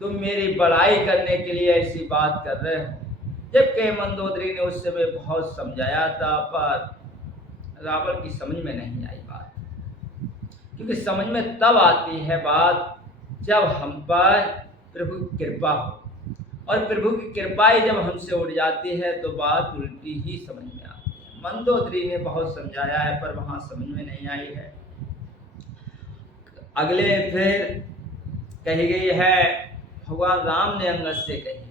तुम मेरी बड़ाई करने के लिए ऐसी बात कर रहे हो। जबकि मंदोदरी ने उस समय बहुत समझाया था, पर रावण की समझ में नहीं आई बात। क्योंकि समझ में तब आती है बात जब हम पर प्रभु की कृपा हो, और प्रभु की कृपा ही जब हमसे उड़ जाती है तो बात उल्टी ही समझ में आती है। मंदोदरी ने बहुत समझाया है पर वहां समझ में नहीं आई है। अगले फिर कही गई है, भगवान राम ने अंगद से कही,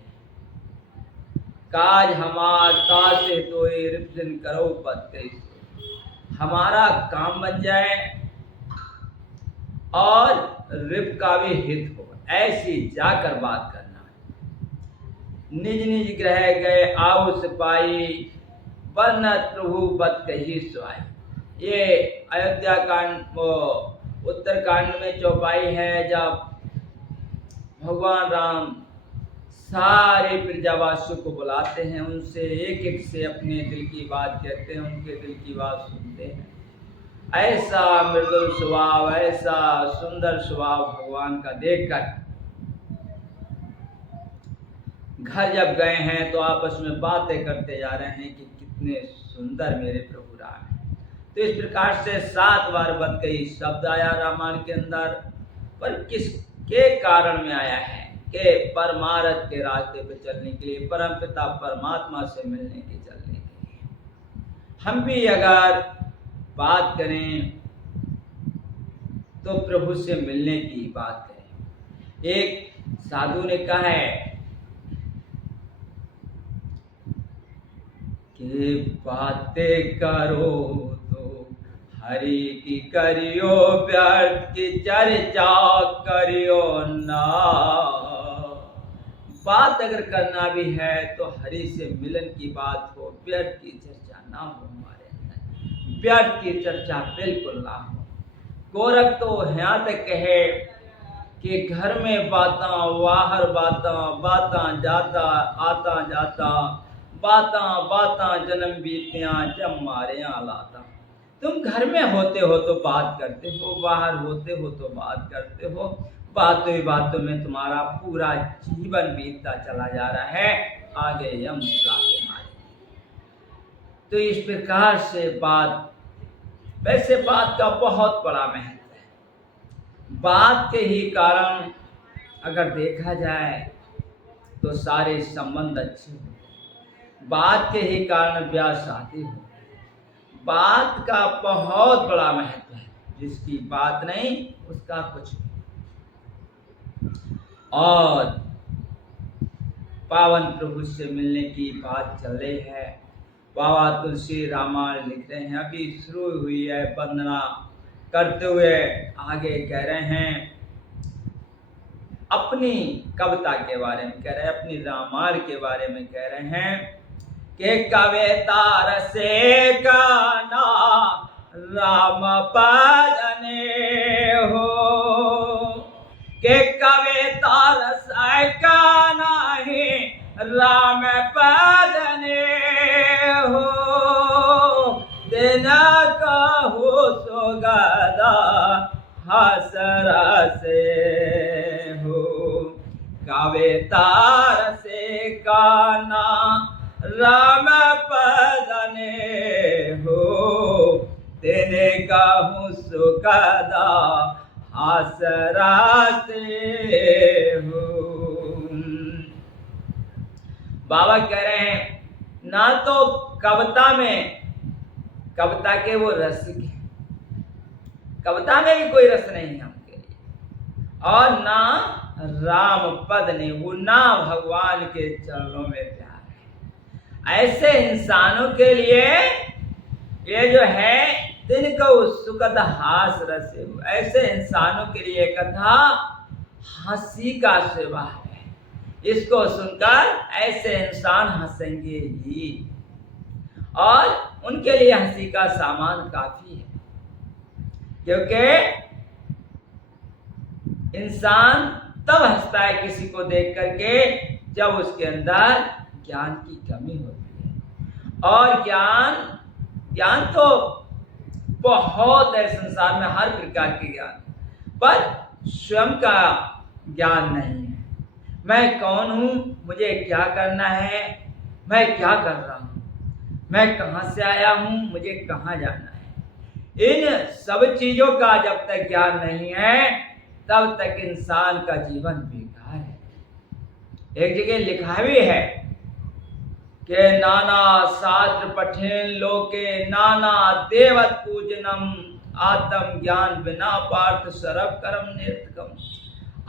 काज हमार तासे तो रिपजन करो पद कैसे, हमारा काम बन जाए और रिप का भी हित हो, ऐसी जाकर बात करना है। निज निज ग्रह गए आओ सिपाही, बरनत प्रभु बत कही सुहाई। ये अयोध्या कांड, वो उत्तरकांड में चौपाई है, जब भगवान राम सारे प्रजावासियों को बुलाते हैं, उनसे एक एक से अपने दिल की बात कहते हैं, उनके दिल की बात सुनते हैं। ऐसा मृदुल स्वभाव, ऐसा सुंदर स्वभाव भगवान का देखकर घर जब गए हैं तो आपस में बातें करते जा रहे हैं कि कितने सुंदर मेरे प्रभु राम हैं। तो इस प्रकार से 7 बार बत कही शब्द आया रामायण के अंदर, पर किसके कारण में आया है कि परमार्थ के रास्ते पे चलने के लिए, परमपिता परमात्मा से मिलने के चलने के लिए। हम भी अगर बात करें तो प्रभु से मिलने की बात करें। एक साधु ने कहा है कि बातें करो तो हरि की करियो, व्यर्थ की चर्चा करियो ना। बात अगर करना भी है तो हरि से मिलन की बात हो, व्यर्थ की चर्चा ना हो। हमारे अंदर व्यर्थ की चर्चा बिल्कुल ना हो। गोरख तो यहाँ तक कहे कि घर में बाता बाहर बाता, बाता जाता आता जाता, बाता बाता जन्म बीतिया जब मारे यहाँ लाता। तुम घर में होते हो तो बात करते हो, बाहर होते हो तो बात करते हो, बातों ही बातों में तुम्हारा पूरा जीवन बीतता चला जा रहा है, आगे यम लाते मारे। तो इस प्रकार से बात, वैसे बात का बहुत बड़ा महत्व है। बात के ही कारण अगर देखा जाए तो सारे संबंध अच्छे होते हैं, बात के ही कारण ब्याह शादी होती है। बात का बहुत बड़ा महत्व है, जिसकी बात नहीं उसका कुछ नहीं। और पावन प्रभु से मिलने की बात चल रही है। बाबा तुलसी रामायण लिख रहे हैं, अभी शुरू हुई है वंदना करते हुए आगे कह रहे हैं, अपनी कविता के बारे में कह रहे हैं, अपनी रामायण के बारे में कह रहे हैं कि कविता रसे गाना राम पदने हो, के कविता रस गाना ही राम पदने हो, दिन कहू सुगदा हसरा से हो, कविता रसे गाना राम पदने हो, तेने कहूँ सुखदा आसरा से हो। बाबा कह रहे हैं, ना तो कविता में, कविता के वो रसिक हैं, कविता में भी कोई रस नहीं है हमके लिए, और ना राम पद ने, वो ना भगवान के चरणों में प्यार है। ऐसे इंसानों के लिए ये जो है दिन को सुखद हास रसे हो, ऐसे इंसानों के लिए कथा हंसी का सेवा है। इसको सुनकर ऐसे इंसान हंसेंगे ही, और उनके लिए हंसी का सामान काफी है, क्योंकि इंसान तब हंसता है किसी को देख करके जब उसके अंदर ज्ञान की कमी होती है। और ज्ञान तो बहुत है संसार में, हर प्रकार के ज्ञान, पर स्वयं का ज्ञान नहीं है। मैं कौन हूँ, मुझे क्या करना है, मैं क्या कर रहा हूँ, मैं कहाँ से आया हूँ, मुझे कहाँ जाना है। इन सब चीजों का जब तक ज्ञान नहीं है तब तक इंसान का जीवन बेकार है। एक जगह लिखा भी है कि नाना शास्त्र पठेन लोके नाना देवत पूजनम आत्म ज्ञान बिना पार्थ सरब कर्म निरतकम।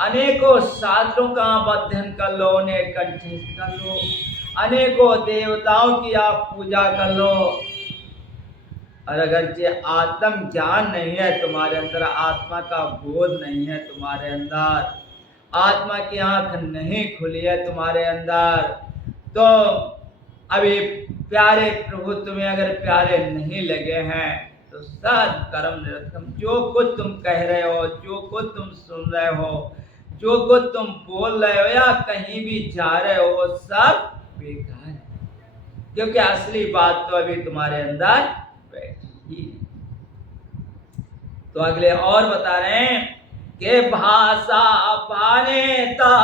अनेकों शास्त्रों का आप अध्ययन कर लो, उन्हें कंठस्थ कर लो, अनेकों देवताओं की आप पूजा कर लो, और अगर ये आत्म ज्ञान नहीं है तुम्हारे अंदर, आत्मा का बोध नहीं है तुम्हारे अंदर, आत्मा की आंख नहीं खुली है तुम्हारे अंदर, तो अभी प्यारे प्रभु तुम्हें अगर प्यारे नहीं लगे हैं तो सब कर्म निरर्थक। जो कुछ तुम कह रहे हो, जो कुछ तुम सुन रहे हो, जो कुछ तुम बोल रहे हो या कहीं भी जा रहे हो, सब बेकार है, क्योंकि असली बात तो अभी तुम्हारे अंदर बैठी। तो अगले और बता रहे हैं कि भाषा पानेता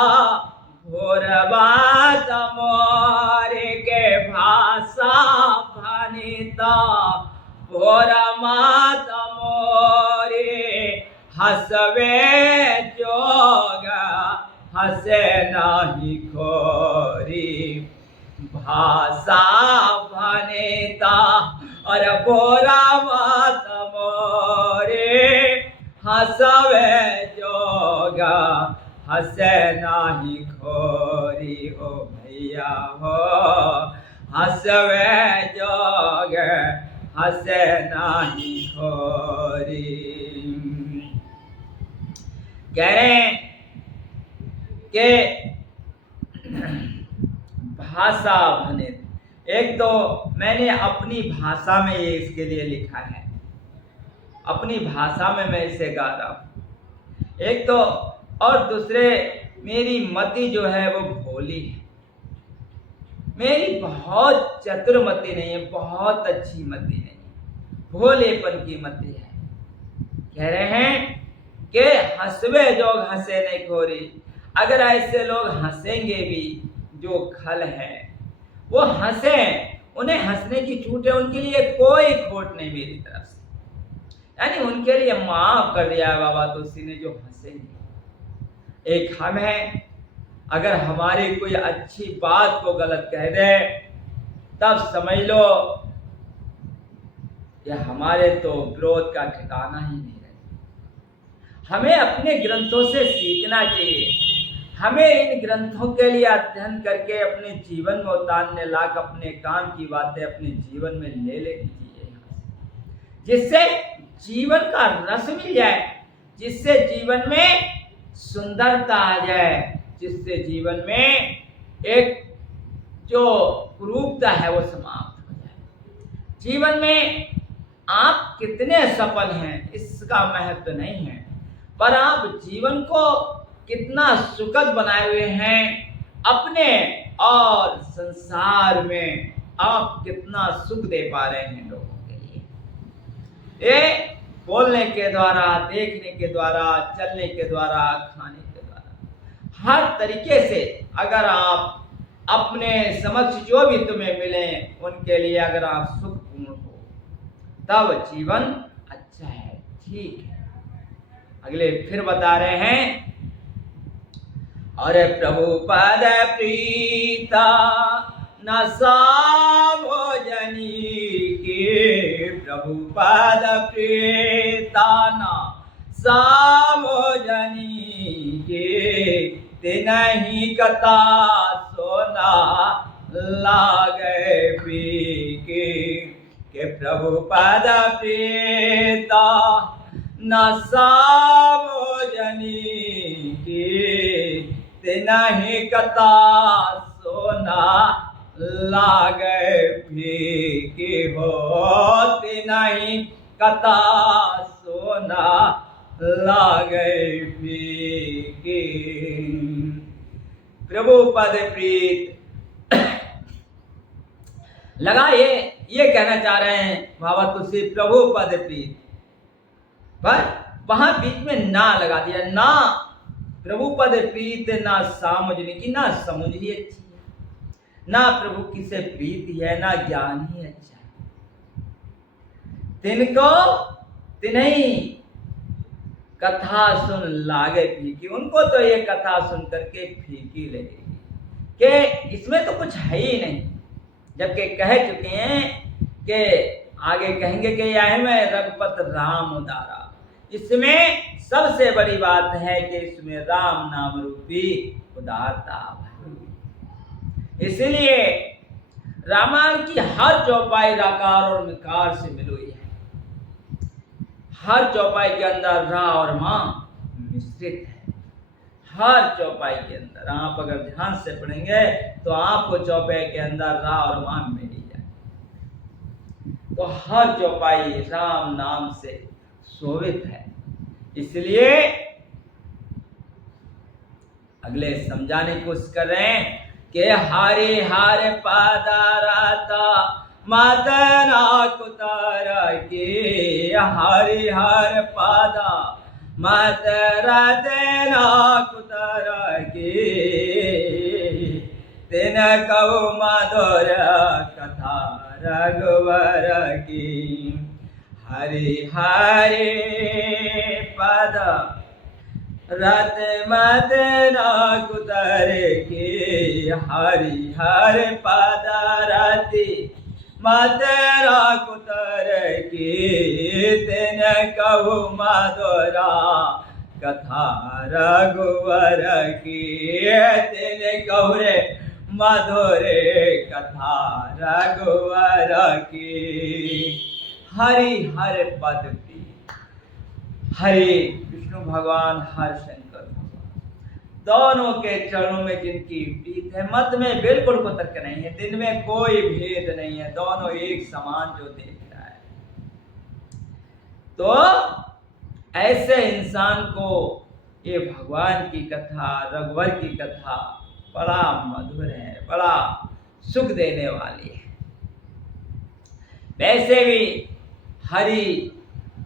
घोर बात मोरे के भाषा पानेता घोर मात मोरे हसवे जोगा हसे नाही खोरी। भाषा बनेता और बोरा मात मोरे हसवे जोगा हसे नाही खोरी। हो भैया हो हसवे जोग हसे नाही खोरी। कह रहे हैं कि भाषा बने। एक तो मैंने अपनी भाषा में ये इसके लिए लिखा है, अपनी भाषा में मैं इसे गा रहा हूँ। एक तो और दूसरे मेरी मति जो है वो भोली है, मेरी बहुत चतुर मति नहीं है, बहुत अच्छी मति नहीं, भोलेपन की मति है। कह रहे हैं कि हंसवे जोग हंसे नहीं खोरी। अगर ऐसे लोग हंसेंगे भी जो खल है, वो हंसे, उन्हें हंसने की छूट है, उनके लिए कोई खोट नहीं मेरी तरफ से, यानी उनके लिए माफ कर दिया है बाबा तुलसी ने जो हंसेंगे। एक हम हैं, अगर हमारी कोई अच्छी बात को गलत कह दे तब समझ लो यह हमारे तो विरोध का ठिकाना ही नहीं रहता। हमें अपने ग्रंथों से सीखना चाहिए, हमें इन ग्रंथों के लिए अध्ययन करके अपने जीवन में उतारने लायक अपने काम की बातें अपने जीवन में ले लेनी चाहिए, जिससे जीवन का रस मिल जाए, जिससे जीवन में सुंदरता आ जाए, जिससे जीवन में एक जो कुरूपता है वो समाप्त हो जाए। जीवन में आप कितने सफल हैं इसका महत्व नहीं है, पर आप जीवन को कितना सुखद बनाए हुए हैं, अपने और संसार में आप कितना सुख दे पा रहे हैं लोगों के लिए। ये बोलने के द्वारा, देखने के द्वारा, चलने के द्वारा, खाने के द्वारा, हर तरीके से अगर आप अपने समक्ष जो भी तुम्हें मिले उनके लिए अगर आप सुखपूर्ण हो तब जीवन अच्छा है, ठीक है। अगले फिर बता रहे हैं, अरे प्रभु पद प्रीता न सामोजनी के, प्रभु पद प्रीता न सामोजनी के, तिनहि कथा सोना लागे पीके। के प्रभु पद प्रीता न सामोजनी के, तिनहि कथा सोना लागे फीके। हो तिनहि कथा सोना लागे फीके। प्रभु पद प्रीत लगा, ये कहना चाह रहे हैं बाबा तुलसी, प्रभु पद प्रीत, पर वहां बीच में ना लगा दिया। ना प्रभु पद प्रीत ना सामुजनिकी, ना समुझ ही अच्छी है, ना प्रभु की से प्रीति है, ना ज्ञान ही अच्छा है। तिनको तिन्हीं कथा सुन लागे फीकी, उनको तो ये कथा सुन करके फीकी लगेगी कि इसमें तो कुछ है ही नहीं। जबकि कह चुके हैं कि आगे कहेंगे कि यह में रघुपत राम उदारा, इसमें सबसे बड़ी बात है कि इसमें राम नाम रूपी उदारता भरी। इसलिए रामायण की हर चौपाई राकार और मिकार से मिली हुई है। हर चौपाई के अंदर रा और मां मिश्रित है। हर चौपाई के अंदर आप अगर ध्यान से पढ़ेंगे तो आपको चौपाई के अंदर रा और मां मिल जाए। तो हर चौपाई राम नाम से शोभित है। इसलिए अगले समझाने की कोशिश कर रहे हैं कि हारे हारे पादाराता मातना कुतारा के, हरि हर पादा मातरा देना कुतारा के, तेन कौ मधुर कथा रघुवर की, हरि हरि पद रत मदना कुतर के, हरि हर पद रति मदरा कुतर के, तेन कहु मधुरा कथा रघुवर की, तेन कहु रे मधुरे कथा रघुवर की। हरि हर पद की, हरि विष्णु भगवान हर शंकर भगवान, दोनों के चरणों में जिनकी प्रीत है, मत में बिल्कुल कोई तर्क नहीं है, दिन में कोई भेद नहीं है, दोनों एक समान जो देख रहा है। तो ऐसे इंसान को ये भगवान की कथा, रघुवर की कथा बड़ा मधुर है, बड़ा सुख देने वाली है। वैसे भी हरि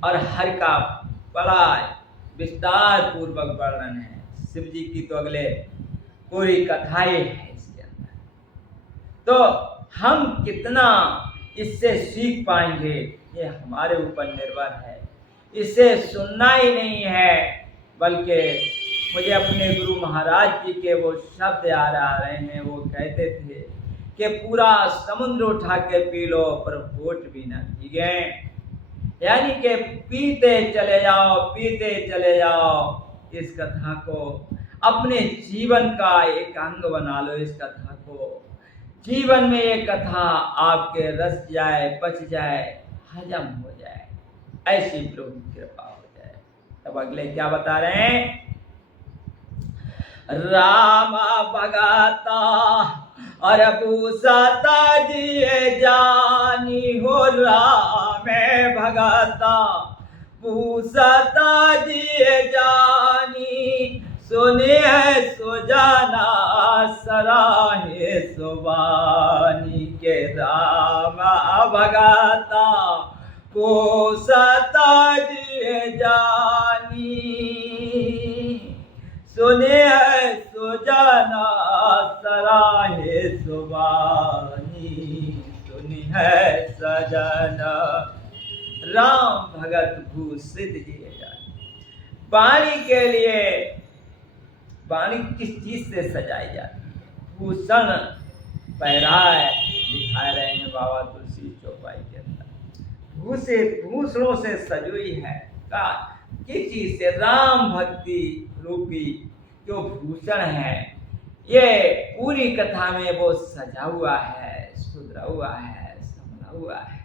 और हर का बड़ा विस्तार पूर्वक वर्णन है। शिव जी की तो अगले पूरी कथाएं है इसके अंदर। तो हम कितना इससे सीख पाएंगे ये हमारे ऊपर निर्भर है। इसे सुनना ही नहीं है, बल्कि मुझे अपने गुरु महाराज जी के वो शब्द याद आ रहे हैं। वो कहते थे कि पूरा समुद्र उठा के पी लो पर होठ भी ना भीगे, यानी कि पीते चले जाओ, पीते चले जाओ। इस कथा को अपने जीवन का एक अंग बना लो। इस कथा को जीवन में ये कथा आपके रस जाए, पच जाए, हजम हो जाए, ऐसी प्रभु की कृपा हो जाए। तब अगले क्या बता रहे हैं? रामा भगाता और पूसाता जिए जानी हो, राम भगाता पूसाता जिए जानी, सुने है सुजाना सराहे सुबानी के, राम भगाता पूसाता जिए जानी, सुने है सुजाना सराहे सुबानी, सुनी है सजना राम भगत भूषित जिए जाए। वाणी के लिए वाणी किस चीज से सजाई जाती है? भूषण पहराए दिखा रहे हैं बाबा तुलसी चौपाई के अंदर। भूषित भूषणों से सजुई है। किस चीज से? राम भक्ति रूपी जो भूषण है, ये पूरी कथा में वो सजा हुआ है, सुधरा हुआ है, संभला हुआ है।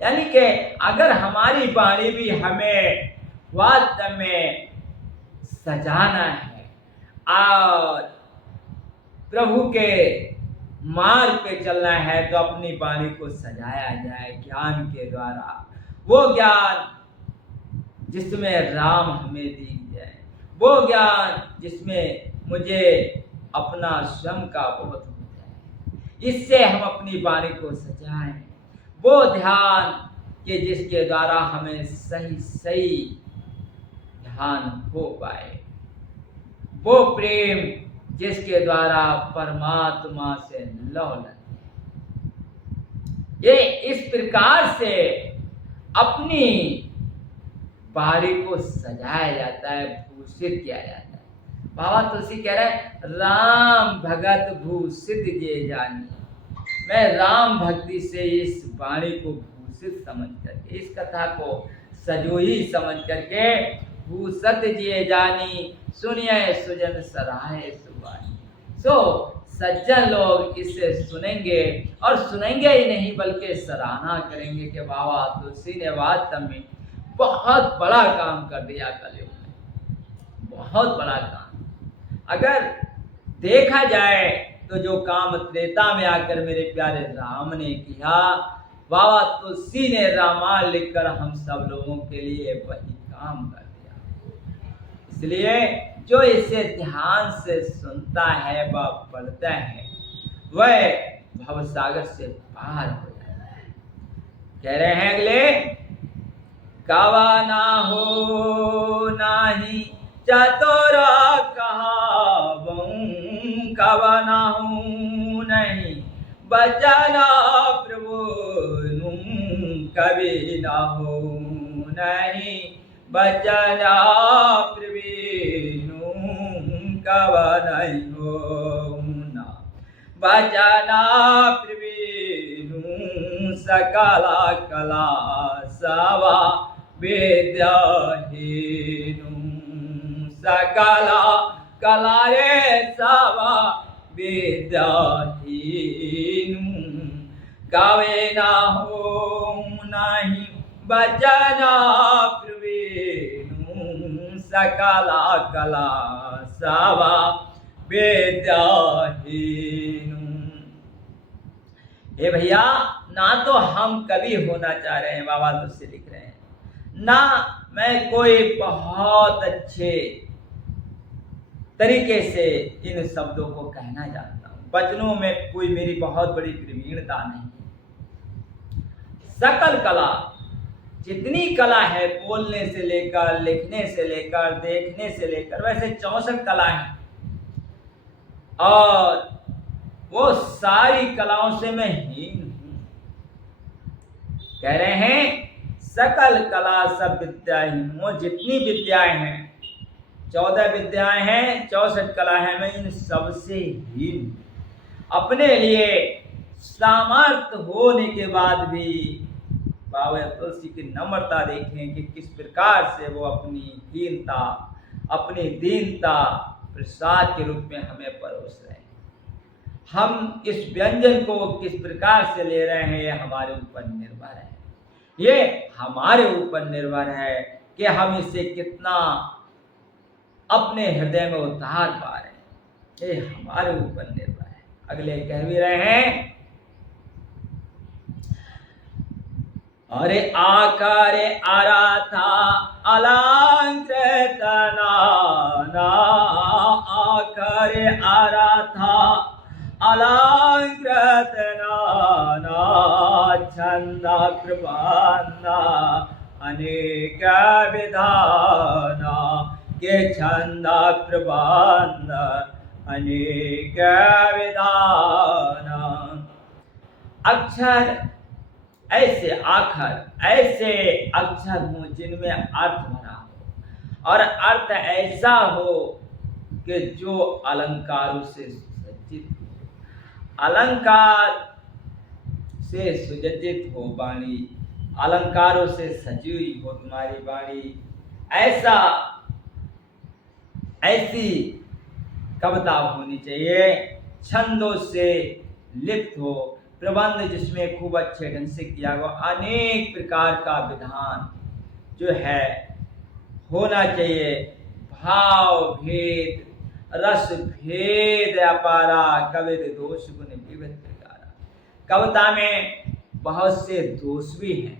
यानी कि अगर हमारी वाणी भी हमें वास्तव में सजाना है और प्रभु के मार्ग पे चलना है, तो अपनी वाणी को सजाया जाए ज्ञान के द्वारा। वो ज्ञान जिसमें राम हमें दी जाए, वो ज्ञान जिसमें मुझे अपना स्वयं का बोध हो जाए, इससे हम अपनी वाणी को सजाएं। वो ध्यान कि जिसके द्वारा हमें सही सही ध्यान हो पाए। वो प्रेम जिसके द्वारा परमात्मा से लौ लगे। ये इस प्रकार से अपनी बाड़ी को सजाया जाता है, भूषित किया जाता है। बाबा तुलसी कह रहे राम भगत भूषित ये जानी। मैं राम भक्ति से इस वाणी को भूषित समझ करके, इस कथा को सजोई समझ करके भूषत जिए जानी, सुनिए सुजन सराहे सुबानी। सज्जन लोग इसे सुनेंगे और सुनेंगे ही नहीं बल्कि सराहना करेंगे कि बाबा तुलसी ने वास्तव में बहुत बड़ा काम कर दिया कलयुग में, बहुत बड़ा काम। अगर देखा जाए तो जो काम त्रेता में आकर मेरे प्यारे राम ने किया, बाबा तुलसी ने रामायण लिखकर हम सब लोगों के लिए वही काम कर दिया। इसलिए जो इसे ध्यान से सुनता है व पढ़ता है वह भवसागर से पार हो जाता है। कह रहे हैं अगले, कावा ना हो नाही चतुरा कहावऊं, कावा ना हो नहीं बचना प्रभु कभी ना हो नहीं बचना प्रवीणु कवा नहीं हो ना बचना प्रवीणु सकला कला सवा विद्याहीनु सकला कला रे सवा विद्याहीनु गावे ना हो नहीं बचना प्रवीणु सकला कला सवा विद्याहीनु। हे भैया, ना तो हम कवि होना चाह रहे हैं, बाबा तुझसे लिख रहे हैं, ना मैं कोई बहुत अच्छे तरीके से इन शब्दों को कहना जानता हूं, वचनों में कोई मेरी बहुत बड़ी प्रवीणता नहीं। सकल कला, जितनी कला है, बोलने से लेकर, लिखने से लेकर, देखने से लेकर, वैसे 64 कला है और वो सारी कलाओं से मैं हीन हूं। कह रहे हैं सकल कला सब विद्याहीन, वो जितनी विद्याएं हैं, 14 विद्याएं हैं, 64 कला है, मैं इन सबसे हीन। अपने लिए सामर्थ्य होने के बाद भी बाबा तुलसी की नम्रता देखें कि किस प्रकार से वो अपनी हीनता, अपनी दीनता प्रसाद के रूप में हमें परोस रहे हैं। हम इस व्यंजन को किस प्रकार से ले रहे हैं ये हमारे ऊपर निर्भर है। ये हमारे ऊपर निर्भर है कि हम इसे कितना अपने हृदय में उतार पा रहे हैं, ये हमारे ऊपर निर्भर है। अगले कह भी रहे हैं, अरे आकारे आराथा अलंकृत नाना, आकारे आराथा अलंकृत नाना, छंदा प्रबंधा अनेक विधाना, के छंदा प्रबंध अनेक विधाना। अक्षर ऐसे आखर, ऐसे अक्षर हो जिनमें अर्थ भरा हो और अर्थ ऐसा हो कि जो अलंकारों से सुसज्जित हो, अलंकार से सुसज्जित हो वाणी, अलंकारों से सजी हुई हो तुम्हारी वाणी। ऐसी कविता होनी चाहिए, छंदों से लिप्त हो, प्रबंध जिसमें खूब अच्छे ढंग से किया गया, अनेक प्रकार का विधान जो है होना चाहिए, भाव भेद रस भेद अपारा, कविद दोष गुण विविध प्रकारा। कविता में बहुत से दोष भी हैं।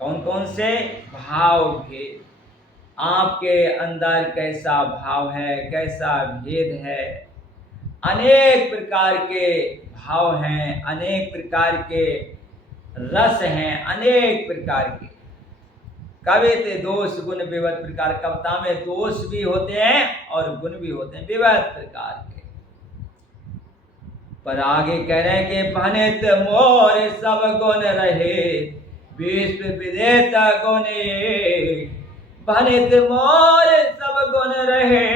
कौन कौन से? भाव भेद, आपके अंदर कैसा भाव है, कैसा भेद है, अनेक प्रकार के भाव हैं, अनेक प्रकार के रस हैं, अनेक प्रकार के कवित दोष गुण विविध प्रकार, कविता में दोष भी होते हैं और गुण भी होते हैं विविध प्रकार के। पर आगे कह रहे हैं कि भनित मोर सब गुण रहे, विश्व विजेता गुण एक। भनित मोर सब गुण रहे,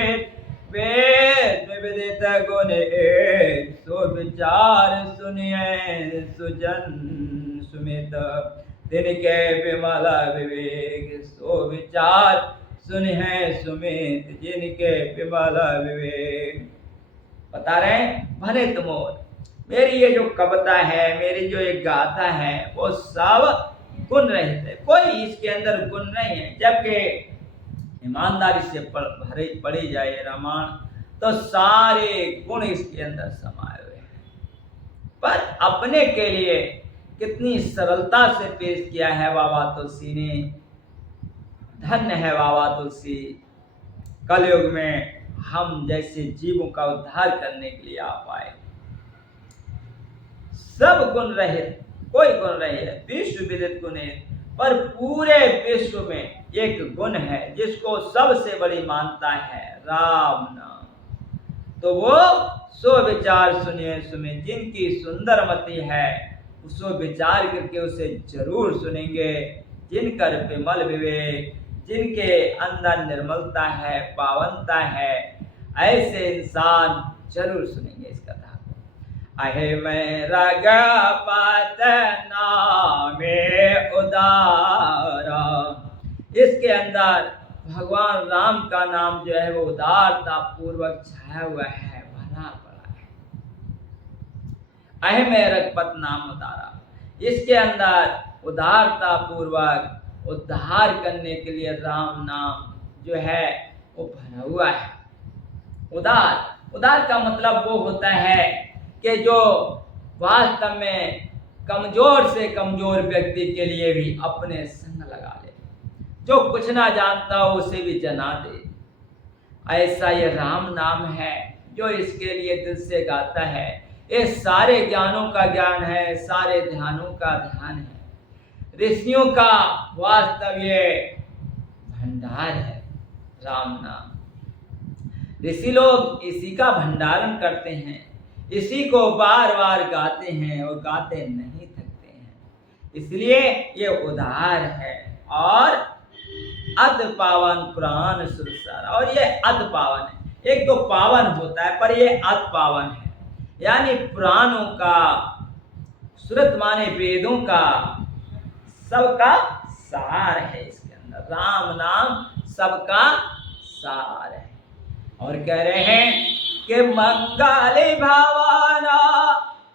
विश्व विजेता गुण एक। सो विचार सुनिए सुजन सुमित, तिनके विमल विवेक। सो विचार सुनिए सुमित, जिनके विमल विवेक। बता रहे हैं भनित मोर, मेरी ये जो कविता है, मेरी जो एक गाथा है, वो सब गुण रहित है, कोई इसके अंदर गुण नहीं है। जबकि ईमानदारी से पढ़ी जाए रामायण तो सारे गुण इसके अंदर समाये हुए हैं। पर अपने के लिए कितनी सरलता से पेश किया है बाबा तुलसी ने। धन्य है बाबा तुलसी, कलयुग में हम जैसे जीवों का उद्धार करने के लिए आप आए। सब गुण रहित, कोई गुण नहीं है, विश्व विदित गुण है। पर पूरे विश्व में एक गुण है जिसको सबसे बड़ी मानता है, राम नाम। तो वो सो विचार सुनिए सुने, जिनकी सुंदर मति है उसको विचार करके उसे जरूर सुनेंगे। जिनकर विमल विवेक, जिनके अंदर निर्मलता है, पावनता है, ऐसे इंसान जरूर सुनेंगे इस कथा को। अहे मैं रगपत नामे उदारा, इसके अंदर भगवान राम का नाम जो है वो उदारता पूर्वक छाया हुआ है, भरा पड़ा है। अहे मैं रगपत नाम उदारा, इसके अंदर उदारता पूर्वक उद्धार करने के लिए राम नाम जो है वो भरा हुआ है। उदार, उदार का मतलब वो होता है कि जो वास्तव में कमजोर से कमजोर व्यक्ति के लिए भी अपने संग लगा ले, जो कुछ ना जानता हो उसे भी जना दे। ऐसा ये राम नाम है जो इसके लिए दिल से गाता है। ये सारे ज्ञानों का ज्ञान है, सारे ध्यानों का ध्यान है, ऋषियों का वास्तव ये भंडार है राम नाम। ऋषि लोग इसी का भंडारण करते हैं, इसी को बार बार गाते हैं और गाते नहीं थकते हैं। इसलिए ये उदार है और अति पावन पुराण सुरसार। और ये अति पावन है, एक तो पावन होता है पर ये अति पावन है, यानी पुराणों का, श्रुत माने वेदों का, सबका सार है इसके अंदर। राम नाम सबका सार है। और कह रहे हैं कि मंगल भावना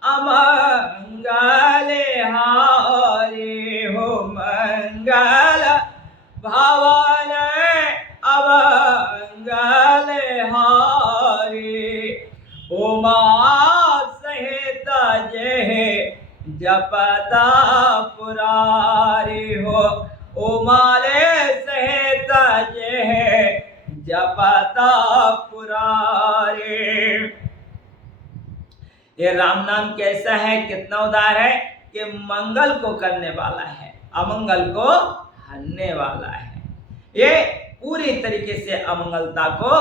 अमंगल हारे हो, मंगल भावन अमंगल हारे। उमा सहित जय जपता पुरारी हो, उमाले सहित जय जपता पुरारी। ये राम नाम कैसा है, कितना उदार है कि मंगल को करने वाला है, अमंगल को हरने वाला है। ये पूरी तरीके से अमंगलता को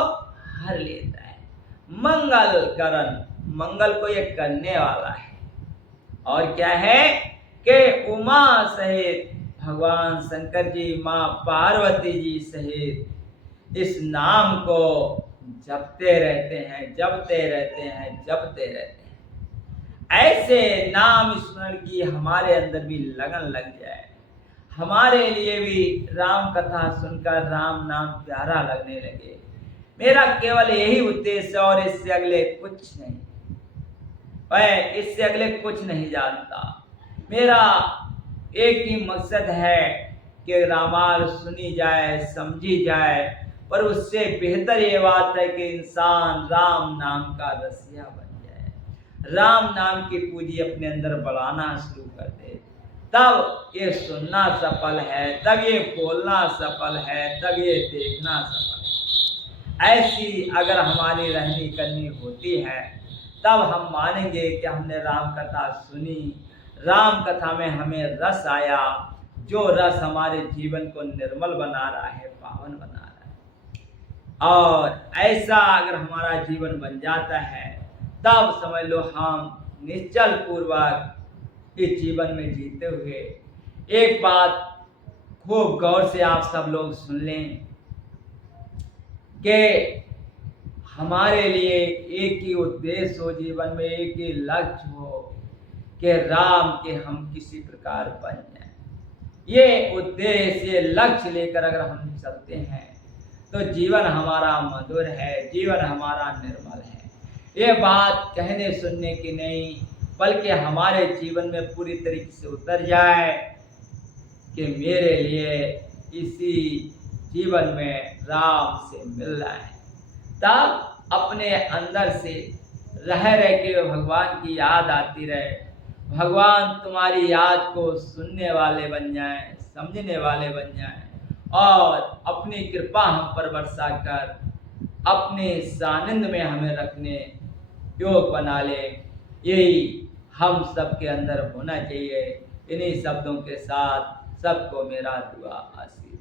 हर लेता है। मंगल करण, मंगल को ये करने वाला है। और क्या है कि उमा सहित भगवान शंकर जी, माँ पार्वती जी सहित इस नाम को जपते रहते हैं, जपते रहते हैं, जपते रहते हैं। ऐसे नाम स्मरण की हमारे अंदर भी लगन लग जाए, हमारे लिए भी राम कथा सुनकर राम नाम प्यारा लगने लगे। मेरा केवल यही उद्देश्य और इससे अगले कुछ नहीं, मैं इससे अगले कुछ नहीं जानता। मेरा एक ही मकसद है कि रामायण सुनी जाए, समझी जाए, पर उससे बेहतर ये बात है कि इंसान राम नाम का रसिया बन जाए, राम नाम की पूंजी अपने अंदर बढ़ाना शुरू कर दे। तब ये सुनना सफल है, तब ये बोलना सफल है, तब ये देखना सफल है। ऐसी अगर हमारी रहनी करनी होती है तब हम मानेंगे कि हमने राम कथा सुनी, राम कथा में हमें रस आया, जो रस हमारे जीवन को निर्मल बना रहा है, पावन बना रहा है। और ऐसा अगर हमारा जीवन बन जाता है तब समझ लो हम निश्चल पूर्वक इस जीवन में जीते हुए। एक बात खूब गौर से आप सब लोग सुन लें कि हमारे लिए एक ही उद्देश्य हो, जीवन में एक ही लक्ष्य हो कि राम के हम किसी प्रकार बन जाएं। ये उद्देश्य, ये लक्ष्य लेकर अगर हम चलते हैं तो जीवन हमारा मधुर है, जीवन हमारा निर्मल है। ये बात कहने सुनने की नहीं, बल्कि हमारे जीवन में पूरी तरीके से उतर जाए कि मेरे लिए इसी जीवन में राम से मिलना है। तब अपने अंदर से रह के भगवान की याद आती रहे, भगवान तुम्हारी याद को सुनने वाले बन जाएं, समझने वाले बन जाएं और अपनी कृपा हम पर बरसा कर अपने सानिध्य में हमें रखने योग बना ले। यही हम सबके अंदर होना चाहिए। इन्हीं शब्दों के साथ सबको मेरा दुआ आशीर्वाद।